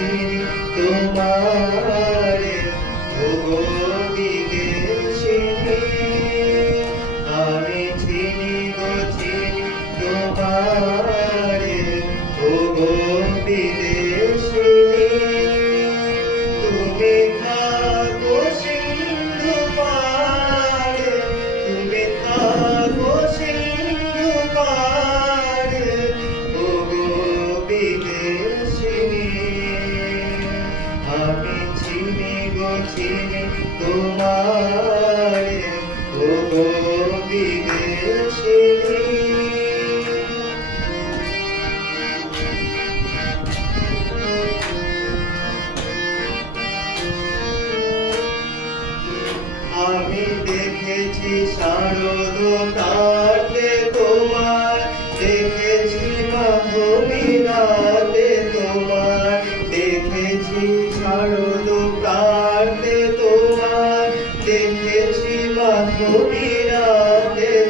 আছি তোমার আমি চিনি গো চিনি তোমার ও গো বিদেশ তোমারে ও গো বিদেশিনী আমি দেখেছি শারদ কাটে দেখেছি শারদ কাটে তোমার দেখেছি মাধবী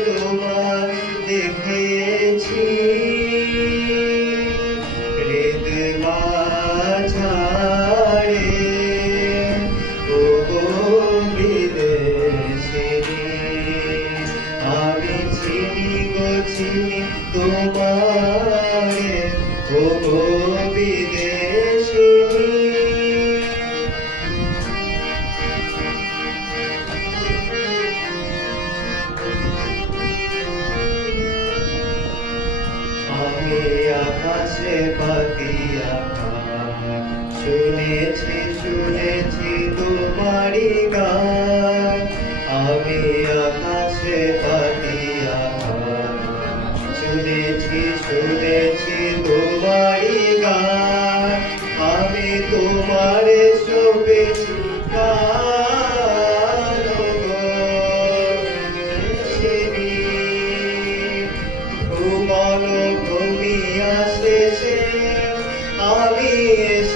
তোমার দেখেছি তোমারে আকাশে পাতিয়া শুনেছি শুনেছি তোমারি গা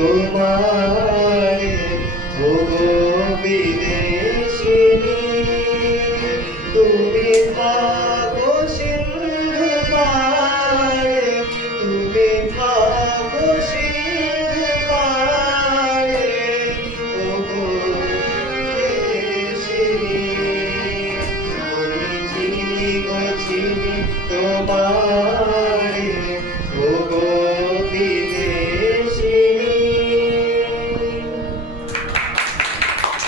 তোমার বিদেশিনী তুমি ভাগো সিন্ধু পারে তুমি ভাগো সিন্ধু পারে বিদেশিনী তুমি চিনি গো চিনি তোমার